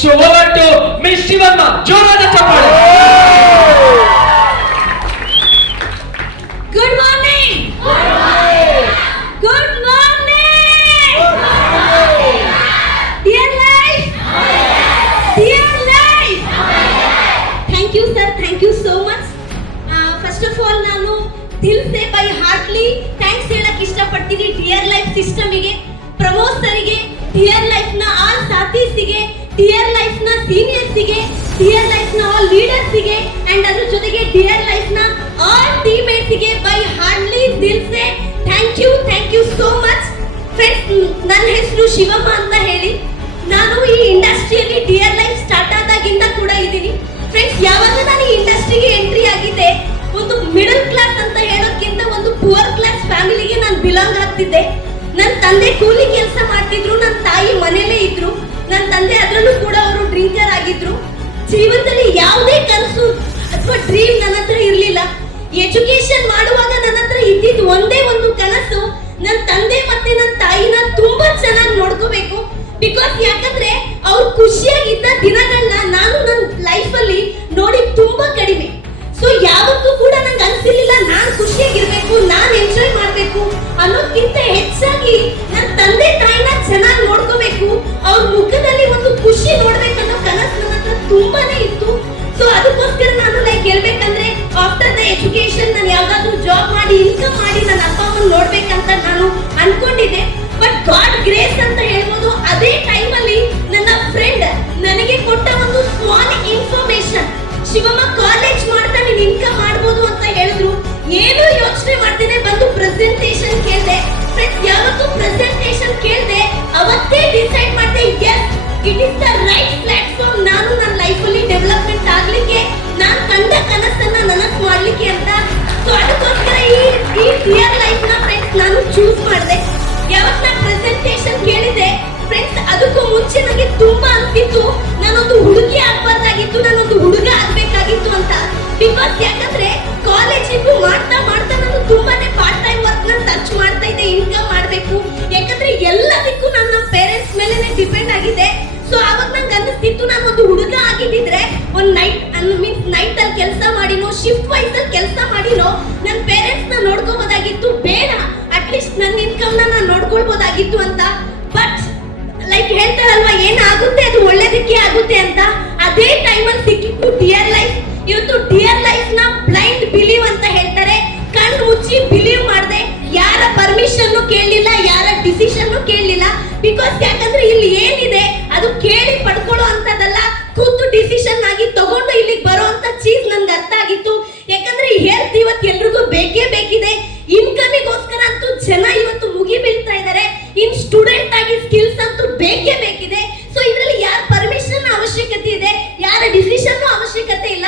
So over to miss Shivamma, ಜೋರಾದ ಚಪ್ಪಾಳೆ. Good morning. Good morning. Dear life, dear life, thank you sir, thank you so much. First of all ನಾನು ದಿಲ್ ಸೆ by Hartley thanks ಹೇಳಕ್ ಇಷ್ಟಪಡ್ತೀನಿ dear life ಸಿಸ್ಟಮಿಗೆ, ಪ್ರಮೋದ್ ಸರಿಗೆ, ಡಿಯರ್ ಲೈಫ್ ನ ಆಲ್ ಸಾಥೀಸಿಗೆ, ಡಿಯರ್ ಲೈಫ್ ನ ಸೀನಿಯರ್ಸಿಗೆ, ಡಿಯರ್ ಲೈಫ್ ನ ಆಲ್ ಲೀಡರ್ಸಿಗೆ ಅಂಡ್ ಅದ್ರ ಜೊತೆಗೆ ಡಿಯರ್ ಲೈಫ್ ನ ಆಲ್ ಟೀಮ್ಮೇಟ್ಸ್ಗೆ ಬೈ ಹಾರ್ಟ್ಲಿ ದಿಲ್ ಸೆ thank you so much. Friends, ನನ್ನ ಹೆಸರು ಶಿವಮ್ಮ ಅಂತ ಹೇಳಿ, ನಾನು ಈ ಇಂಡಸ್ಟ್ರಿಯಲ್ಲಿ ಡಿಯರ್ ಲೈಫ್ ಸ್ಟಾರ್ಟ್ ಆದಾಗಿಂದ ಕೂಡ ಇದ್ದೀನಿ. ಫ್ರೆಂಡ್ಸ್, ಯಾವಾಗ ನಾನು ಈ ಇಂಡಸ್ಟ್ರಿಗೆ ಎಂಟ್ರಿ ಆಗಿದ್ದೆ, ಒಂದು ಮಿಡಲ್ ಕ್ಲಾಸ್ ಅಂತ ಹೇಳೋಕ್ಕಿಂತ ಒಂದು ಪುವರ್ ಕ್ಲಾಸ್ ಫ್ಯಾಮಿಲಿಗೆ ನಾನು ಬಿಲಾಂಗ್ ಆಗ್ತಿದ್ದೆ. ನನ್ನ ತಂದೆ ಕೂಲಿ ಕೆಲಸ ಮಾಡ್ತಿದ್ರು, ನನ್ನ ತಾಯಿ ಮನೇಲೇ ಇದ್ರು. ನನ್ನ ತಂದೆ ಅದರಲ್ಲೂ ಕೂಡ ಅವರು ಡ್ರಿಂಕರ್ ಆಗಿದ್ರು. ಜೀವನದಲ್ಲಿ ಯಾವುದೇ ಕನಸು ಅಥವಾ ಡ್ರೀಮ್ ನನ್ನ ಹತ್ರ ಇರಲಿಲ್ಲ. ಎಜುಕೇಶನ್ ಮಾಡುವಾಗ ನನ್ನ ಹತ್ರ ಇದ್ದಿದ್ದು ಒಂದೇ ಒಂದು ಕನಸು, ನನ್ನ ತಂದೆ ಮತ್ತೆ ನನ್ನ ತಾಯಿನ ತುಂಬಾ ಚೆನ್ನಾಗಿ ನೋಡ್ಕೋಬೇಕು. ಬಿಕಾಸ್ ಯಾಕಂದ್ರೆ ಅವ್ರು ಖುಷಿಯಾಗಿದ್ದ ದಿನಗಳನ್ನ ನಾನು ನನ್ನ ಲೈಫಲ್ಲಿ ನೋಡಿ ತುಂಬಾ ಕಡಿಮೆ. ಸೊ ಯಾವತ್ತೂ ಕೂಡ ನಂಗೆ ಅನ್ಸಿರ್ಲಿಲ್ಲ ನಾನು ಖುಷಿಯಾಗಿರ್ಬೇಕು, ನಾನು ಎಂಜಾಯ್ ಮಾಡ್ಬೇಕು ಅನ್ನೋದ್ಕಿಂತ ಹೆಚ್ಚಾಗಿ ನನ್ನ ತಂದೆ ತಾಯಿನ ಚೆನ್ನಾಗಿ ನೋಡ್ಕೋಬೇಕು, ಅವ್ರ ಮುಖದಲ್ಲಿ ಒಂದು ಖುಷಿ ನೋಡ್ಬೇಕನ್ನೋ ಕನಸು ನನ್ನ ಹತ್ರ ತುಂಬಾನೇ ಇತ್ತು. ಸೊ ಅದಕ್ಕೋಸ್ಕರ ನಾನು ಲೈಕ್ ಹೇಳ್ಬೇಕಂದ್ರೆ ಆಫ್ಟರ್ ದ ಎಜುಕೇಶನ್ ನಾನು ಯಾವ್ದಾದ್ರು ಜಾಬ್ ಮಾಡಿ ಇನ್ಕಮ್ ಮಾಡಿ ನನ್ನ ಅಪ್ಪ ಅಮ್ಮನ ನೋಡ್ಬೇಕಂತ ನಾನು ಅನ್ಕೊಂಡಿದ್ದೆ. ಬಟ್ ಗಾಡ್ ಗ್ರೇಸ್ ಅಂತ ಹೇಳ್ಬೋದು, ಅದೇ ಟೈಮಲ್ಲಿ ನನ್ನ ಫ್ರೆಂಡ್ ನನಗೆ ಕೊಟ್ಟ ಒಂದು ಸ್ಮಾಲ್ ಇನ್ಫಾರ್ಮೇಶನ್, ಶಿವಮ್ಮ ಕಾಲೇಜ್ ಮಾಡ್ತಾ ನೀನು ಇನ್ಕಮ್ ಮಾಡ್ಬೋದು ಅಂತ ಹೇಳಿದ್ರು. ಏನು ಯೋಚನೆ ಮಾಡ್ತೇನೆ, ಬಂದು ಪ್ರೆಸೆಂಟೇಷನ್ ಕೇಳಿದೆ. ಫ್ರೆಂಡ್ಸ್, ಯಾವತ್ತು ಪ್ರೆಸೆಂಟೇಷನ್ ಕೇಳಿದೆ ಅವತ್ತೇ ಡಿಸೈಡ್ ಮಾಡಿದೆ, as it is the right platform, ನಾನು ನನ್ನ ಲೈಫಲ್ಲಿ ಡೆವಲಪ್ಮೆಂಟ್ ಆಗ್ಲಿಕ್ಕೆ, ನಾನು ಕಂಡ ಕನಸನ್ನ ನನಸು ಮಾಡ್ಲಿಕ್ಕೆ ಅಂತ. ಸೊ ಅದಕ್ಕೋಸ್ಕರ ಈ ಡಿಯರ್ ಲೈಫ್ ನ ಫ್ರೆಂಡ್ಸ್ ನಾನು ಚೂಸ್ ಮಾಡಿದೆ. ಯಾವತ್ತು ನಾನು ಪ್ರೆಸೆಂಟೇಷನ್ ಕೇಳಿದೆ ಫ್ರೆಂಡ್ಸ್, ಅದಕ್ಕೂ ಮುಂಚೆ ನನಗೆ ತುಂಬಾ ಅನ್ಸಿತ್ತು ನಾನೊಂದು ಹುಡುಗಿ ಆಗ್ಬಾರ್ದಾಗಿತ್ತು, ನಾನೊಂದು ಹುಡುಗ ಆಗ್ಬೇಕಾಗಿತ್ತು ಅಂತ. ಬಿಕಾಸ್ ಯಾಕಂದ್ರೆ ಕಾಲೇಜಿಗೂ ಮಾಡ್ತಾ ಮಾಡ್ತಾ ನಾನು ತುಂಬಾನೇ ಪಾರ್ಟ್ ಟೈಮ್ ವರ್ಕ್ ನ ಸರ್ಚ್ ಮಾಡ್ತಾ ಇದ್ದೆ, ಇನ್ಕಮ್ ಮಾಡ್ಬೇಕು. ಯಾಕಂದ್ರೆ ಎಲ್ಲದಕ್ಕೂ ನನ್ನ ಪೇರೆಂಟ್ಸ್ ಮೇಲೆನೆ ಡಿಪೆಂಡ್ ಆಗಿದೆ. ಸೊ ಅವಾಗ ನಂಗೆ ಅನಿಸ್ತಿತ್ತು ನಾನು ಒಂದು ಹುಡುಗ ಆಗಿದ್ದಿದ್ರೆ ಒಂದು ನೈಟ್ ಅಲ್ಲಿ ಕೆಲಸ ಮಾಡಿನೋ, ಶಿಫ್ಟ್ ವೈಸ್ ಅಲ್ಲಿ ಕೆಲಸ ಮಾಡಿನೋ ನನ್ನ ಪೇರೆಂಟ್ಸ್ ನ ನೋಡ್ಕೋಬಹುದಾಗಿತ್ತು, ಬೇಡ ಅಟ್ಲೀಸ್ಟ್ ನನ್ನ ಇನ್ಕಮ್ ನ ನಾನು ನೋಡ್ಕೊಳ್ಬಹುದಾಗಿತ್ತು ಅಂತ. ಬಟ್ ಲೈಕ್ ಹೇಳ್ತಾರಲ್ವಾ, ಏನಾಗುತ್ತೆ ಅದು ಒಳ್ಳೇದಕ್ಕೆ ಆಗುತ್ತೆ ಅಂತ. ಅದೇ ಟೈಮಲ್ಲಿ ಸಿಕ್ಕಿತ್ತು ಡಿಯರ್ ಲೈಫ್. ಇವತ್ತು ಡಿಯರ್ ಲೈಫ್ ನ ಬ್ಲೈಂಡ್ ಬಿಲೀವ್ ಅಂತ ಹೇಳ್ತಾರೆ, ಕಣ್ಣು ಮುಚ್ಚಿ ಬಿಲೀವ್ ಮಾಡಿದೆ, ಯಾರ ಪರ್ಮಿಷನ್ ಕೇಳಲಿಲ್ಲ, ಯಾರ ಡಿಸಿಷನ್ ಕೇಳಲಿಲ್ಲ. ಬಿಕಾಸ್ ಯಾಕಂದ್ರೆ ಇಲ್ಲಿ ಏನಿದೆ ಅದು ಕೇಳಿ ಪಡ್ಕೊಳ್ಳೋ ಅಂತದಲ್ಲ, ಕೂತು ಡಿಸಿಷನ್ ಆಗಿ ತಗೊಂಡು ಇಲ್ಲಿಗೆ ಬರೋ ಅಂತ ಚೀಸ್ ನನ್ಗೆ ಅರ್ಥ ಆಗಿತ್ತು. ಯಾಕಂದ್ರೆ ಹೆಲ್ತ್ ಇವತ್ತು ಎಲ್ರಿಗೂ ಬೇಕೇ ಬೇಕಿದೆ, ಇನ್ಕಮಿಗೋಸ್ಕರ ಅಂತೂ ಜನ ಇವತ್ತು ಮುಗಿ ಬೀಳ್ತಾ ಇದ್ದಾರೆ, ಇನ್ ಸ್ಟೂಡೆಂಟ್ ಆಗಿ ಸ್ಕಿಲ್ಸ್ ಅಂತೂ ಬೇಕೇ ಬೇಕಿದೆ. ಸೊ ಇದರಲ್ಲಿ ಯಾರ ಪರ್ಮಿಷನ್ ಅವಶ್ಯಕತೆ ಇದೆ, ಯಾರ ಡಿಸಿಷನ್ ಅವಶ್ಯಕತೆ ಇಲ್ಲ,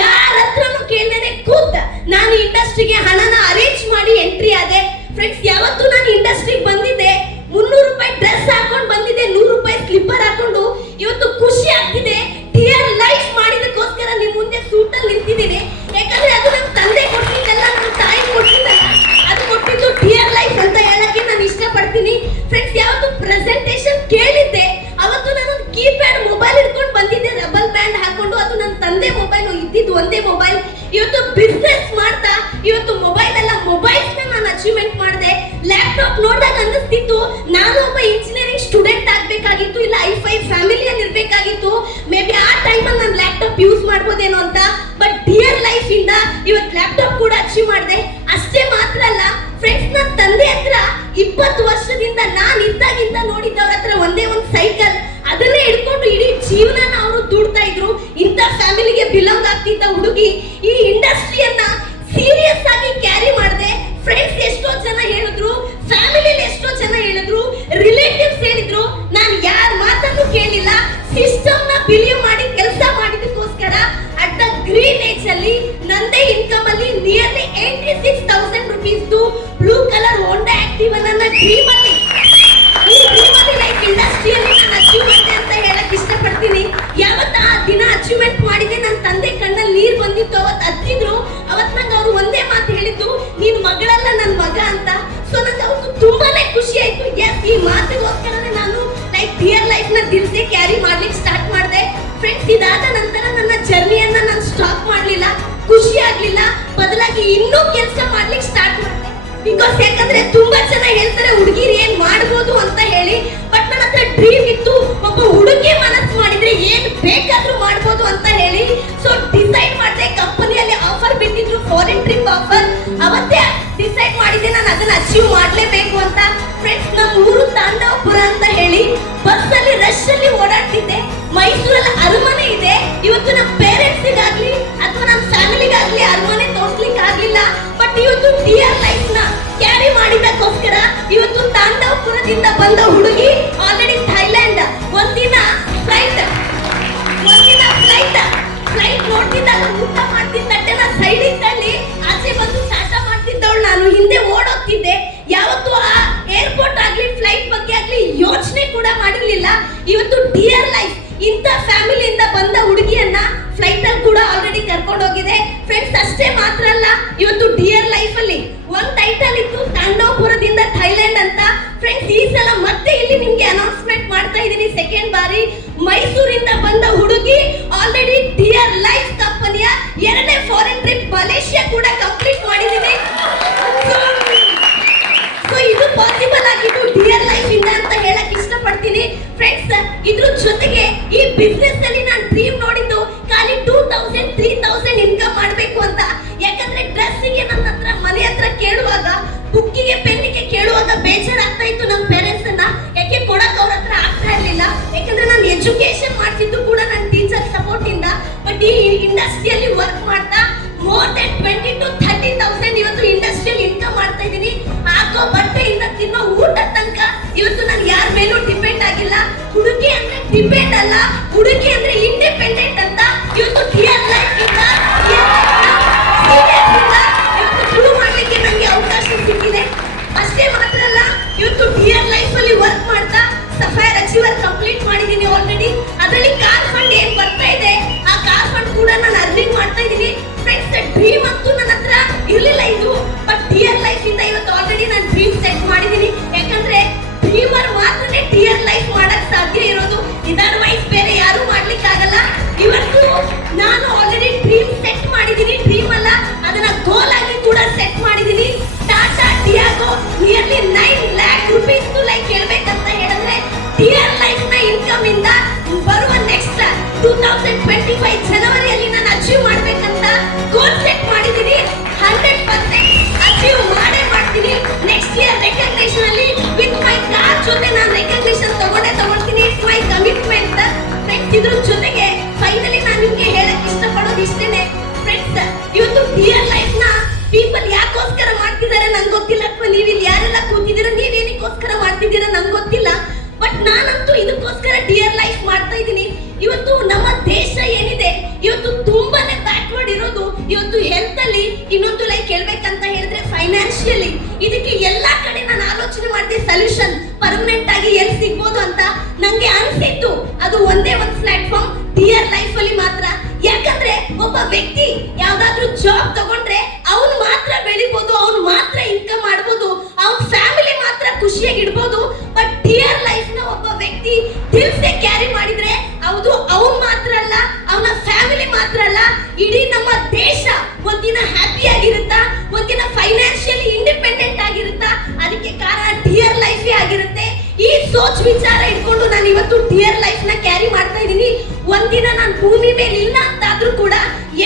ಯಾರ ಹತ್ರನೂ ಕೇಳ್ದೇನೆ ಕೂತ್ ನಾನು ಇಂಡಸ್ಟ್ರಿಗೆ ಹಣನ ಅರೇಂಜ್ ಮಾಡಿ ಎಂಟ್ರಿ ಆದೆ. ಫ್ರೆಂಡ್ಸ್, ಯಾವತ್ತು ನಾನು ಇಂಡಸ್ಟ್ರಿಗೆ ಬಂದಿದ್ದೆ 300 ರೂಪಾಯಿ ಡ್ರೆಸ್ ಹಾಕೊಂಡು ಬಂದಿದ್ದೆ, 100 ರೂಪಾಯಿ ಸ್ಲಿಪ್ಪರ್ ಹಾಕೊಂಡು. ಇವತ್ತು ಖುಷಿ ಆಗ್ತಿದೆ ಡಿಯರ್ ಲೈಫ್ ಮಾಡಿದಕ್ಕೋಸ್ಕರ ನಿಮ್ ಮುಂದೆ ಸೂಟಲ್ಲಿ ನಿಂತಿದ್ದೀನಿ. ಯಾಕಂದ್ರೆ ಅದು ನನ್ನ ತಂದೆ ಕೊಟ್ಟಿದ್ದಲ್ಲ, ನನ್ನ ತಾಯಿ ಕೊಟ್ಟಿದ್ದಲ್ಲ, ಅದು ಕೊಟ್ಟಿದ್ದು ಡಿಯರ್ ಲೈಫ್ ಅಂತ ಹೇಳಕ್ಕೆ ನಾನು ಇಷ್ಟಪಡ್ತೀನಿ. ಫ್ರೆಂಡ್ಸ್, ಯಾವತ್ತು ಪ್ರೆಸೆಂಟೇಷನ್ ಕೇಳಿದ್ದೆ ಅವತ್ತು ನಾನೊಂದು ಕೀಪ್ಯಾಡ್ ಮೊಬೈಲ್ ಹಿಡ್ಕೊಂಡು ಬಂದಿದ್ದೆ, ರಬ್ಬರ್ ಬ್ಯಾಂಡ್ ಹಾಕೊಂಡು. ಅದು ನನ್ನ ತಂದೆ ಮೊಬೈಲ್, ಇದ್ದಿದ್ದು ಒಂದೇ ಮೊಬೈಲ್. ಇವತ್ತು ಬಿಸ್ನೆಸ್ ಮಾಡ್ತಾ ಇವತ್ತು ಮೊಬೈಲ್ ಅಲ್ಲ ಮೊಬೈಲ್ಸ್ ನಾನು ಅಚೀವ್ಮೆಂಟ್ ಮಾಡಿದೆ. ಲ್ಯಾಪ್ಟಾಪ್ ನೋಡಿದಾಗ ಅನ್ನಿಸ್ತಿತ್ತು ನಾನು ಒಬ್ಬ ಇಂಜಿನಿಯರಿಂಗ್ ಸ್ಟೂಡೆಂಟ್ ಆಗ್ಬೇಕಾಗಿತ್ತು, ಇಲ್ಲ ಐ5 ಫ್ಯಾಮಿಲಿಯಲ್ಲಿ ಇರ್ಬೇಕಾಗಿತ್ತು. ಮೇ ಬಿ ಆ ಟೈಮಲ್ಲಿ ನಾನು ಲ್ಯಾಪ್ಟಾಪ್ ಯೂಸ್ ಮಾಡ್ಬೋದೇನೋ ಅಂತ. ಬಟ್ ಡಿಯರ್ ಲೈಫ್ ಇಂದ ಇವತ್ತು ಲ್ಯಾಪ್ಟಾಪ್ ಕೂಡ ಅಚೀವ್ ಮಾಡಿದೆ. ಅಷ್ಟೇ ಮಾತ್ರ ಅಲ್ಲ ಫ್ರೆಂಡ್ಸ್, ನನ್ನ ತಂದೆ ಹತ್ರ 20 ವರ್ಷದಿಂದ ನಾನು ಇದ್ದಾಗಿಂದ ನೋಡಿದ್ದವ್ರ ಹತ್ರ ಒಂದೇ ಒಂದು ಸೈಕಲ್, ಅದನ್ನೇ ಹಿಡ್ಕೊಂಡು ಇಡೀ ಜೀವನ ಅವರು ದುಡ್ತಾ ಇದ್ರು. ಇಂಥ ಫ್ಯಾಮಿಲಿಗೆ ಬಿಲಾಂಗ್ ಆಗ್ತಿದ್ದ ಹುಡುಗಿ ಈ ಇಂಡಸ್ಟ್ರಿಯನ್ನ ಸೀರಿಯಸ್ ಆಗಿ ಕ್ಯಾರಿ ಮಾಡಿದೆ. ಫ್ರೆಂಡ್ಸ್ ಎಷ್ಟೋ ಜನ ಹೇಳಿದ್ರು, ಫ್ಯಾಮಿಲಿಲಿ ಎಷ್ಟೋ ಜನ ಹೇಳಿದ್ರು, ರಿಲೇಟಿವ್ಸ್ ಹೇಳಿದ್ರು, ನಾನು ಯಾರ ಮಾತನ್ನು ಕೇಳಿಲ್ಲ, ಸಿಸ್ಟಮ್ ನ ಬಿಲೀವ್ ಮಾಡಿ ಕೆಲಸ ಮಾಡಿದಕ್ಕೋಸ್ಕರ ಅಟ್ ದ ಗ್ರೀನ್ ಏಜ್ ಅಲ್ಲಿ ನಂದೇ ಇನ್ಕಮ್ ಅಲ್ಲಿ ನಿಯರ್ಲಿ 86,000 rupees ಬ್ಲೂ ಕಲರ್ ಹೋಂಡಾ ಆಕ್ಟಿವ್ ನನ್ನ ಡ್ರೀಮ್ ಅಲ್ಲಿ ಲೈಫ್ ಇಂಡಸ್ಟ್ರಿಯಲ್ಲಿ ನಾನು ಅಚೀವ್ ಮಾಡಿದೆ ಅಂತ ಹೇಳಕ್ ಇಷ್ಟಪಡ್ತೀನಿ. ಯಾವತ್ತ ಆ ದಿನ ಅಚೀವ್ಮೆಂಟ್ ಮಾಡಿದೆ, ನನ್ನ ತಂದೆ ಕಣ್ಣಲ್ಲಿ ನೀರು ಬಂದಿತ್ತು. ಅವತ್ತು ಹತ್ತಿದ್ರು, ಅವತ್ತು ನಂಗೆ ಅವರು ಒಂದೇ ಮಾತು ಹೇಳಿದ್ದು, ನೀನ್ ಮಗಳಲ್ಲ ನನ್ನ ಮಗ ಅಂತ. ಸೊ ನಂಗೆ ಅವ್ರು ತುಂಬಾನೇ ಖುಷಿ ಆಯ್ತು. ಎಸ್, ಈ ಮಾತಿಗೋಸ್ಕರನೇ ನಾನು ಲೈಕ್ ಡಿಯರ್ ಲೈಫ್ ನ ದಿಲ್ಸೆ ಕ್ಯಾರಿ ಮಾಡ್ಲಿಕ್ಕೆ ಸ್ಟಾರ್ಟ್ ಮಾಡಿದೆ. ಆಗ್ತಿದ್ದೆ. ಮೈಸೂರಲ್ಲಿ ಅರಮನೆ ಇದೆ, ಇವತ್ತು ನಮ್ಮ ಪೇರೆಂಟ್ಸಿಗಾಗ್ಲಿ ಅಥವಾ ನಮ್ಮ ಫ್ಯಾಮಿಲಿಗಾಗ್ಲಿ ಅರಮನೆ ತೋರ್ಸ್ಲಿಕ್ಕೆ ಆಗ್ಲಿಲ್ಲ. ಬಟ್ ಇವತ್ತು ಡಿಯರ್ ಲೈಫ್ ನ ಕ್ಯಾರಿ ಮಾಡಿದಕ್ಕೋಸ್ಕರ ಇವತ್ತು ತಾಂಡವಪುರದಿಂದ ಬಂದ ಹುಡುಗಿ ಆಲ್ರೆಡಿ ಥೈಲ್ಯಾಂಡ್ ಒಂದಿನ ಫ್ಲೈಟ್ ನೋಡ್ತಿದ್ದಾಗ ಊಟ ಮಾಡ್ತಿದ್ದ ತಟ್ಟೆನ ಸೈಡಿಗೆ ತಳ್ಳಿ ಆಚೆ ಬಂದು ಟಾಟಾ ಮಾಡ್ತಿದ್ದವಳು ನಾನು. ಹಿಂದೆ ಓಡೋಗ್ತಿದ್ದೆ. ಯಾವತ್ತು ಆ ಏರ್ಪೋರ್ಟ್ ಆಗ್ಲಿ ಫ್ಲೈಟ್ ಬಗ್ಗೆ ಆಗ್ಲಿ ಯೋಚನೆ ಕೂಡ ಮಾಡಿರ್ಲಿಲ್ಲ. ಇವತ್ತು ಡಿಯರ್ ಲೈಫ್ ಇಂಥ ಫ್ಯಾಮಿಲಿಯಿಂದ ಬಂದ ಹುಡುಗಿಯನ್ನ ಫ್ಲೈಟ್ ಅಲ್ಲಿ ಕೂಡ ಆಲ್ರೆಡಿ ಕರ್ಕೊಂಡು ಹೋಗಿದೆ. ಫ್ರೆಂಡ್ಸ್ ಅಷ್ಟೇ ಮಾತ್ರ ಅಲ್ಲ, ಇವತ್ತು ಡಿಯರ್ ಲೈಫ್ ಅಲ್ಲಿ ಒಂದ್ ಟೈಟಲ್ ಇತ್ತು ತಾಂಡವಪುರದಿಂದ ಥೈಲ್ಯಾಂಡ್ ಅಂತ. ಫ್ರೆಂಡ್ಸ್ ಈ ಸಲ ಮತ್ತೆ ಇಲ್ಲಿ ನಿಮ್ಗೆ ಅನೌನ್ಸ್ಮೆಂಟ್ ಮಾಡ್ತಾ ಇದೀನಿ, ಸೆಕೆಂಡ್ ಬಾರಿ ಮೈಸೂರಿಂದ ಬಂದ ಹುಡುಗಿ ಆಲ್ರೆಡಿ ಡಿಯರ್ ಲೈಫ್ ಕಂಪನಿಯ 2ನೇ ಫಾರಿನ್ ಟ್ರಿಪ್ ಮಲೇಷಿಯಾ ಕೂಡ ಕಂಪ್ಲೀಟ್ ಮಾಡಿದೀನಿ. ಸೊ ಇದು ಪಾಸಿಬಲ್ ಆಗಿದ್ದು ಡಿಯರ್ ಲೈಫ್ ಇಂದ ಅಂತ ಹೇಳಕ್ ಇಷ್ಟಪಡ್ತೀನಿ. ಫ್ರೆಂಡ್ಸ್ ಇದ್ರ ಜೊತೆಗೆ ಈ ಬಿಸ್ನೆಸ್ ಅಲ್ಲಿ ನಾನು ಡ್ರೀಮ್ ನೋಡಿದ್ದು ಖಾಲಿ 2000-3000 ಇನ್ಕಮ್ ಮಾಡ್ಬೇಕು ಅಂತ. ಯಾಕಂದ್ರೆ ಡ್ರೆಸ್ಸಿಗೆ ನನ್ನ ಹತ್ರ ಮನೆ ಹತ್ರ ಕೇಳುವಾಗ, ಬುಕ್ಕಿಗೆ ಪೆನ್ನಿಗೆ ಕೇಳುವಾಗ ಬೇಜಾರಾಗ್ತಾ ಇತ್ತು ನಮ್ಮ ಪೇರೆಂಟ್ಸ್ ಅನ್ನ. ಯಾಕೆ ಕೊಡಕ್ ಅವ್ರ ಹತ್ರ ಆಗ್ತಾ ಇರ್ಲಿಲ್ಲ. ಯಾಕಂದ್ರೆ ನಾನು ಎಜುಕೇಶನ್ ಮಾಡ್ತಿದ್ದು ಕೂಡ ನನ್ನ ಟೀಚರ್ ಸಪೋರ್ಟ್ ಇಂದ. ಬಟ್ ಈ ಇಂಡಸ್ಟ್ರಿಯಲ್ಲಿ ವರ್ಕ್ ಮಾಡ್ತಾ ಮೋರ್ ದೆನ್ 20,000-30,000 ಇವತ್ತು ಇಂಡಸ್ಟ್ರಿಯಲ್ಲಿ ಇನ್ಕಮ್ ಮಾಡ್ತಾ ಇದ್ದೀನಿ. ಹಾಕೋ ಬಟ್ಟೆಯಿಂದ ತಿನ್ನೋ ಊಟ ತನಕ ಇವತ್ತು ನಾನು ಯಾರ ಮೇಲೂ ಡಿಪೆಂಡ್ ಆಗಿಲ್ಲ. ಹುಡುಗಿ ಅಂದ್ರೆ ಡಿಪೆಂಡ್ ಅಲ್ಲ, ಹುಡುಗಿ ಅಂದ್ರೆ ಇಂಡಿಪೆಂಡೆಂಟ್ ಅಂತ ಇವತ್ತು ಡಿಯರ್ ಲೈಫ್ ಇಂದ ಇವತ್ತು ಪ್ರೂವ್ ಮಾಡ್ಲಿಕ್ಕೆ ನನಗೆ ಅವಕಾಶ ಸಿಕ್ಕಿದೆ. ಅಷ್ಟೇ ಮಾತ್ರ ಅಲ್ಲ, ಇವತ್ತು ಡಿಯರ್ ಲೈಫ್ ಅಲ್ಲಿ ವರ್ಕ್ ಮಾಡ್ತಾ ಸಫೈರ್ ಅಚೀವರ್ ಕಂಪ್ಲೀಟ್ ಮಾಡಿದೀನಿ ಆಲ್ರೆಡಿ. ಅದರಲ್ಲಿ ಕಾರ್ ಫಂಡ್ ಏನ್ ಬರ್ತಾ ಇದೆ ಆ ಕಾರ್ ಫಂಡ್ ಕೂಡ ನಾನು ಅರ್ನಿಂಗ್ ಮಾಡ್ತಾ ಇದ್ದೀನಿ. ಫ್ರೆಂಡ್ಸ್ ಡ್ರೀಮ್ ಅಂತೂ ನನ್ನ ಹತ್ರ ಇರ್ಲಿಲ್ಲ ಇದು, ಬಟ್ ಡಿಯರ್ ಲೈಫ್ ಇಂದ ಇವತ್ತು ಆಲ್ರೆಡಿ ನಾನು ಡ್ರೀಮ್ ಸೆಟ್ ಮಾಡಿದೀನಿ. ಯಾಕಂದ್ರೆ ಡ್ರೀಮರ್ ಮಾತ್ರನೇ ಡಿಯರ್ ಲೈಫ್ ಮಾಡಕ್ ಸಾಧ್ಯ ಇರೋದು, ಇದರ್ವೈಸ್ ಬೇರೆ ಯಾರು ಮಾಡ್ಲಿಕ್ಕೆ ಆಗಲ್ಲ. ಇವತ್ತು ನಾನು ಆಲ್ರೆಡಿ ಡ್ರೀಮ್ ಸೆಟ್ ಮಾಡಿದೀನಿ. ಡ್ರೀಮ್ ಅಲ್ಲ, ಅದನ್ನ ಗೋಲ್ ಆಗಿ ಕೂಡ ಸೆಟ್ ಮಾಡಿದೀನಿ. Tata Tiago nearly 9 lakh rupees like ಹೇಳ್ಬೇಕಂತ ಹೇಳಿದ್ರೆ ಡಿಯರ್ ಲೈಫ್ ನ ಇನ್ಕಮ್ ಇಂದ ಬರುವ ನೆಕ್ಸ್ಟ್ 2025 ಜನವರಿಯಲ್ಲಿ ನಾನು ಅಚೀವ್ ಮಾಡ್ಬೇಕಂತ ಗೋಲ್ ಸೆಟ್ ಮಾಡಿದೀನಿ. 100% ಅಚೀವ್ ಮಾಡೇ ಮಾಡ್ತೀನಿ. ನೆಕ್ಸ್ಟ್ ಇಯರ್ ರೆಕಗ್ನಿಷನ್ ಅಲ್ಲಿ ವಿತ್ ಮೈ ಕಾರ್ ಜೊತೆ ನಾನು ರೆಕಗ್ನಿಷನ್ ತಗೊಳ್ತೀನಿ. It's my commitment. ಫ್ರೆಂಡ್ಸ್ ಇದ್ರ ಜೊತೆಗೆ ಫೈನಲಿ ನಾನು ನಿಮ್ಗೆ ಹೇಳಕ್ ಇಷ್ಟಪಡೋದು ಇಷ್ಟೇನೆ. ಫ್ರೆಂಡ್ಸ್ ಇವತ್ತು ಡಿಯರ್ ಲೈಫ್ ನ ಪೀಪಲ್ ಯಾಕೋಸ್ಕರ ಮಾಡ್ತಿದ್ದಾರೆ ನಂಗೆ ಗೊತ್ತಿಲ್ಲ, ಅಥವಾ ನೀವು ಇಲ್ಲಿ ಯಾರೆಲ್ಲ ಕೂತಿದ್ದೀರಾ ನೀವೇನಕ್ಕೋಸ್ಕರ ಮಾಡ್ತಿದ್ದೀರಾ ನಂಗೆ ಗೊತ್ತಿಲ್ಲ. ಬಟ್ ನಾನಂತೂ ಇದಕ್ಕೋಸ್ಕರ ಡಿಯರ್ ಲೈಫ್ ಮಾಡ್ತಾ ಇದ್ದೀನಿ. ಇವತ್ತು ನಮ್ಮ ದೇಶ ಏನಿದೆ ಇವತ್ತು ತುಂಬಾನೇ ಬ್ಯಾಕ್ವರ್ಡ್ ಇರೋದು. ಇವತ್ತು ಹೆಲ್ತ್ ಅಲ್ಲಿ, ಇನ್ನೊಂದು ಲೈಕ್ ಹೇಳ್ಬೇಕಂತ ಹೇಳಿದ್ರೆ ಫೈನಾನ್ಷಿಯಲಿ. ಇದಕ್ಕೆ ಎಲ್ಲಾ ಕಡೆ ನಾನು ಆಲೋಚನೆ ಮಾಡಿದೆ ಸೊಲ್ಯೂಷನ್ ಪರ್ಮನೆಂಟ್ ಆಗಿ ಎಲ್ಲಿ ಸಿಗ್ಬೋದು ಅಂತ. ನಂಗೆ ಅನ್ಸಿತ್ತು ಅದು ಒಂದೇ ಒಂದು ಪ್ಲಾಟ್ಫಾರ್ಮ್ ಡಿಯರ್ ಲೈಫ್ ಅಲ್ಲಿ ಮಾತ್ರ. ಯಾಕಂದ್ರೆ ಒಬ್ಬ ವ್ಯಕ್ತಿ ಯಾವ್ದಾದ್ರು ಜಾಬ್ ತಗೊಂಡ್ರೆ ಅವ್ನು ಮಾತ್ರ ಬೆಳಿಬಹುದು, ಅವ್ನು ಮಾತ್ರ ಇನ್ಕಮ್ ಮಾಡ್ಬೋದು, ಅವ್ನ ಫ್ಯಾಮಿಲಿ ಮಾತ್ರ ಖುಷಿಯಾಗಿ ಇಡ್ಬೋದು. ಬಟ್ ಡಿಯರ್ ಲೈಫ್ ನ ಒಬ್ಬ ವ್ಯಕ್ತಿ ದಿಲ್ಸೆ ಕ್ಯಾರಿ ಮಾಡಿದ್ರೆ ಹೌದು ಅವ್ನು ಮಾತ್ರ ಅಲ್ಲ, ಅವನ ಫ್ಯಾಮಿಲಿ ಮಾತ್ರ ಅಲ್ಲ, ಇಡೀ ನಮ್ಮ ದೇಶ ಒಂದಿನ ಹ್ಯಾಪಿ ಆಗಿರುತ್ತಾ, ಒಂದಿನ ಫೈನಾನ್ಷಿಯಲಿ ಇಂಡಿಪೆಂಡೆಂಟ್ ಆಗಿರುತ್ತಾ. ಅದಕ್ಕೆ ಕಾರಣ ಡಿಯರ್ ಲೈಫ್ ಆಗಿರುತ್ತೆ. ಈ ಸೋಚ್ ವಿಚಾರ ಇಟ್ಕೊಂಡು ನಾನು ಇವತ್ತು ಡಿಯರ್ ಲೈಫ್ ನ ಕ್ಯಾರಿ ಮಾಡ್ತಾ ಇದ್ದೀನಿ. ಒಂದಿನ ನಾನು ಭೂಮಿ ಮೇಲೆ ಇಲ್ಲ ಅಂತಾದ್ರೂ ಕೂಡ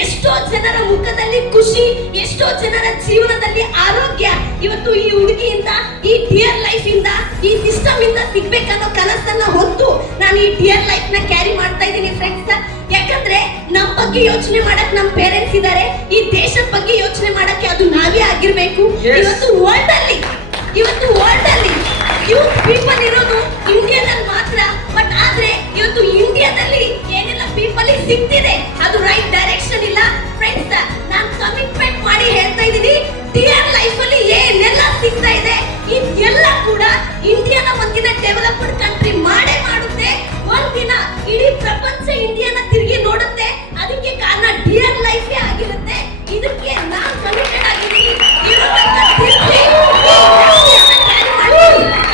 ಎಷ್ಟೋ ಜನರ ಮುಖದಲ್ಲಿ ಖುಷಿ, ಎಷ್ಟೋ ಜನರ ಜೀವನದಲ್ಲಿ ಆರೋಗ್ಯ ಇವತ್ತು ಈ ಹುಡುಗಿಯಿಂದ, ಈ ಡಿಯರ್ ಲೈಫ್ ಇಂದ, ಈ ಸಿಸ್ಟಮ್ ಇಂದ ಸಿಗ್ಬೇಕನ್ನೋ ಕನಸನ್ನ ಹೊತ್ತು ನಾನು ಈ ಡಿಯರ್ ಲೈಫ್ ನ ಕ್ಯಾರಿ ಮಾಡ್ತಾ ಇದ್ದೀನಿ. ಫ್ರೆಂಡ್ಸ್ ಯಾಕಂದ್ರೆ ನಮ್ಮ ಬಗ್ಗೆ ಯೋಚನೆ ಮಾಡಕ್ ನಮ್ಮ ಪೇರೆಂಟ್ಸ್ ಇದ್ದಾರೆ, ಈ ದೇಶದ ಬಗ್ಗೆ ಯೋಚನೆ ಮಾಡಕ್ಕೆ ಅದು ನಾವೇ ಆಗಿರ್ಬೇಕು. ಇವತ್ತು ವರ್ಲ್ಡ್ ಅಲ್ಲಿ ಯೂತ್ ಪೀಪಲ್ ಇರೋದು ಇಂಡಿಯಾದಲ್ಲಿ ಮಾತ್ರ. ಬಟ್ ಆದ್ರೆ ಇವತ್ತು ಇಂಡಿಯಾದಲ್ಲಿ ಏನೆಲ್ಲ ಪೀಪಲ್ ಸಿಗ್ತಿದೆ ಅದು ರೈಟ್ ಡೈರೆಕ್ಷನ್ ಇಲ್ಲ. ಫ್ರೆಂಡ್ಸ್ ನಾನು ಕಮಿಟ್ಮೆಂಟ್ ಮಾಡಿ ಹೇಳ್ತಾ ಇದ್ದೀನಿ, ಡಿಯರ್ ಲೈಫ್ ಅಲ್ಲಿ ಏನೆಲ್ಲ ಸಿಗ್ತಾ ಇದೆ ಇದೆಲ್ಲ ಕೂಡ ಇಂಡಿಯಾನ ಒಂದಿನ ಡೆವಲಪ್ಡ್ ಕಂಟ್ರಿ ಮಾಡೇ ಮಾಡುತ್ತೆ. ಒಂದಿನ ಇಡೀ ಪ್ರಪಂಚ ಇಂಡಿಯಾನ ತಿರುಗಿ ನೋಡುತ್ತೆ. ಅದಕ್ಕೆ ಕಾರಣ ಡಿಯರ್ ಲೈಫ್ ಆಗಿರುತ್ತೆ. ಇದಕ್ಕೆ ನಾನು ಕಮಿಟೆಡ್ ಆಗಿದ್ದೀನಿ.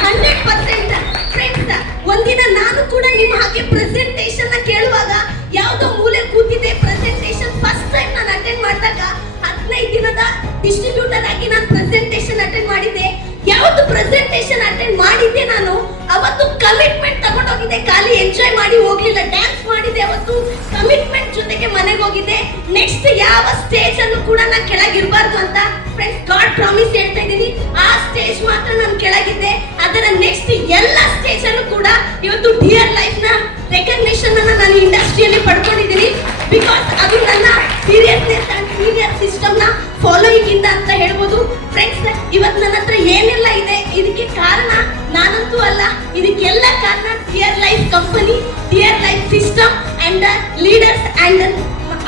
100% ಫ್ರೆಂಡ್ಸ್ ಒಂದಿನ ನಾನು ಕೂಡ ನಿಮ್ಮ ಹಾಗೆ ಪ್ರೆಸೆಂಟೇಷನ್ ನ ಕೇಳುವಾಗ ಯಾವುದೋ ಮೂಲೆ ಕೂತಿದೆ ಪ್ರೆಸೆಂಟೇಷನ್ ಫಸ್ಟ್ ಟೈಮ್ ನಾನು ಅಟೆಂಡ್ ಮಾಡಿದಾಗ 15 ದಿನದ ಡಿಸ್ಟ್ರಿಬ್ಯೂಟರ್ ಆಗಿ ನಾನು ಪ್ರೆಸೆಂಟೇಷನ್ ಅಟೆಂಡ್ ಮಾಡಿದ್ದೆ. ಯಾವತ್ತು ಪ್ರೆಸೆಂಟೇಷನ್ ಅಟೆಂಡ್ ಮಾಡಿದ್ದೆ ನಾನು ಅವತ್ತು ಕಮಿಟ್ಮೆಂಟ್ ತಗೊಂಡೋಗಿದ್ದೆ. ಖಾಲಿ ಎಂಜಾಯ್ ಮಾಡಿ ಹೋಗ್ಲಿಲ್ಲ, ಡ್ಯಾನ್ಸ್ ಮಾಡಿದ್ದೆ. ಅವತ್ತು ಕಮಿಟ್ಮೆಂಟ್ ಜೊತೆಗೆ ಮನೆಗೆ ಹೋಗಿದ್ದೆ. ನೆಕ್ಸ್ಟ್ ಯಾವ ಸ್ಟೇಜ್ ಅಲ್ಲೂ ಕೂಡ ನಾನು ಕೆಳಗಿರಬಾರ್ದು ಅಂತ ಫ್ರೆಂಡ್ಸ್ ಗಾಡ್ ಪ್ರಾಮಿಸ್ ಹೇಳ್ತಾ ಇದ್ದೀನಿ. ಆ ಸ್ಟೇಜ್ ಮಾತ್ರ ನಾನು ಕೆಳಗಿದ್ದೆ. ಅದರ ನೆಕ್ಸ್ಟ್ ಎಲ್ಲ ಸ್ಟೇಜ್ ಅಲ್ಲೂ ಕೂಡ ಇವತ್ತು ಡಿಯರ್ ಲೈಫ್ ನ ರೆಕಗ್ನಿಷನ್ ಅನ್ನ ನಾನು ಇಂಡಸ್ಟ್ರಿಯಲ್ಲಿ ಪಡ್ಕೊಂಡಿದ್ದೀನಿ. ಬಿಕಾಸ್ ಅದು ನನ್ನ ಸೀರಿಯಸ್ನೆಸ್ ಅಂಡ್ ಸೀನಿಯರ್ ಸಿಸ್ಟಮ್ ನ ಫಾಲೋಯಿಂಗ್ ಇಂದ ಅಂತ ಹೇಳ್ಬೋದು. ಫ್ರೆಂಡ್ಸ್, ಇವತ್ತು ನನ್ನ ಹತ್ರ ಏನೆಲ್ಲ ಇದೆ ಇದಕ್ಕೆ ಕಾರಣ ನಾನಂತೂ ಅಲ್ಲ, ಇದಕ್ಕೆಲ್ಲ ಕಾರಣ dear life company, dear life system and leaders and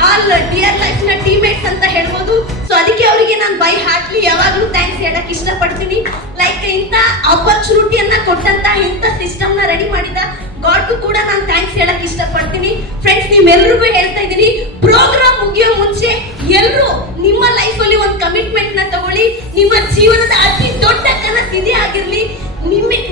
all dear life ನ ಟೀಮೇಟ್ಸ್ ಅಂತ ಹೇಳ್ಬೋದು. ಸೊ ಅದಕ್ಕೆ ಅವರಿಗೆ ನಾನು ಬೈ ಹಾರ್ಟ್ಲಿ ಯಾವಾಗ್ಲೂ ಥ್ಯಾಂಕ್ಸ್ ಹೇಳಕ್ ಇಷ್ಟಪಡ್ತೀನಿ. ಲೈಕ್ ಇಂಥ ಆಪರ್ಚುನಿಟಿಯನ್ನ ಕೊಟ್ಟಂತ ಇಂಥ ಸಿಸ್ಟಮ್ ನ ರೆಡಿ ಮಾಡಿದ ಗಾಡ್ಗೂ ಕೂಡ ನಾನು ಥ್ಯಾಂಕ್ಸ್ ಹೇಳಕ್ ಇಷ್ಟಪಡ್ತೀನಿ. ಫ್ರೆಂಡ್ಸ್, ನಿಮ್ಮೆಲ್ರಿಗೂ ಹೇಳ್ತಾ ಇದ್ದೀನಿ, ಪ್ರೋಗ್ರಾಮ್ ಮುಗಿಯೋ ಮುಂಚೆ ಎಲ್ಲರೂ ನಿಮ್ಮ ಲೈಫ್ ಅಲ್ಲಿ ಒಂದು ಕಮಿಟ್ಮೆಂಟ್ ನ ತಗೊಳ್ಳಿ. ನಿಮ್ಮ ಜೀವನದ ಅತಿ ದೊಡ್ಡ ಕನಸು ಇದೇ ಆಗಿರ್ಲಿ.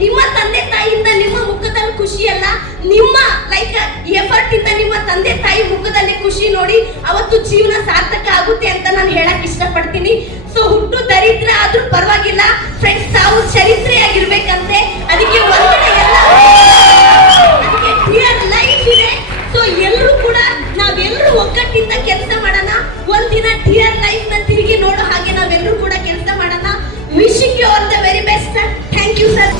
ನಿಮ್ಮ ತಂದೆ ತಾಯಿಯಿಂದ ನಿಮ್ಮ ಮುಖದಲ್ಲಿ ಖುಷಿ ಅಲ್ಲ, ನಿಮ್ಮ ಲೈಕ್ ಎಫರ್ಟ್ ಇಂದ ನಿಮ್ಮ ತಂದೆ ತಾಯಿ ಮುಖದಲ್ಲಿ ಖುಷಿ ನೋಡಿ ಅವತ್ತು ಜೀವನ ಸಾರ್ಥಕ ಆಗುತ್ತೆ ಅಂತ ನಾನು ಹೇಳಕ್ ಇಷ್ಟಪಡ್ತೀನಿ. ಸೊ ಹುಟ್ಟು ದರಿದ್ರ ಆದ್ರೂ ಪರವಾಗಿಲ್ಲ ಫ್ರೆಂಡ್ಸ್, ತಾವು ಚರಿತ್ರೆಯಾಗಿರ್ಬೇಕಂತೆ. ಅದಕ್ಕೆ ಒಳಗಡೆ ಎಲ್ಲ ಡಿಯರ್ ಲೈಫ್ ಇದೆ. ಸೊ ಎಲ್ಲರೂ ಕೂಡ ನಾವೆಲ್ಲರೂ ಒಗ್ಗಟ್ಟಿಂದ ಕೆಲಸ ಮಾಡೋಣ. ಒಂದಿನ ಡಿಯರ್ ಲೈಫ್ ನ ತಿರುಗಿ ನೋಡೋ ಹಾಗೆ ನಾವೆಲ್ಲರೂ ಕೂಡ ಕೆಲಸ ಮಾಡೋಣ. Wishing you all the very best. Thank you sir.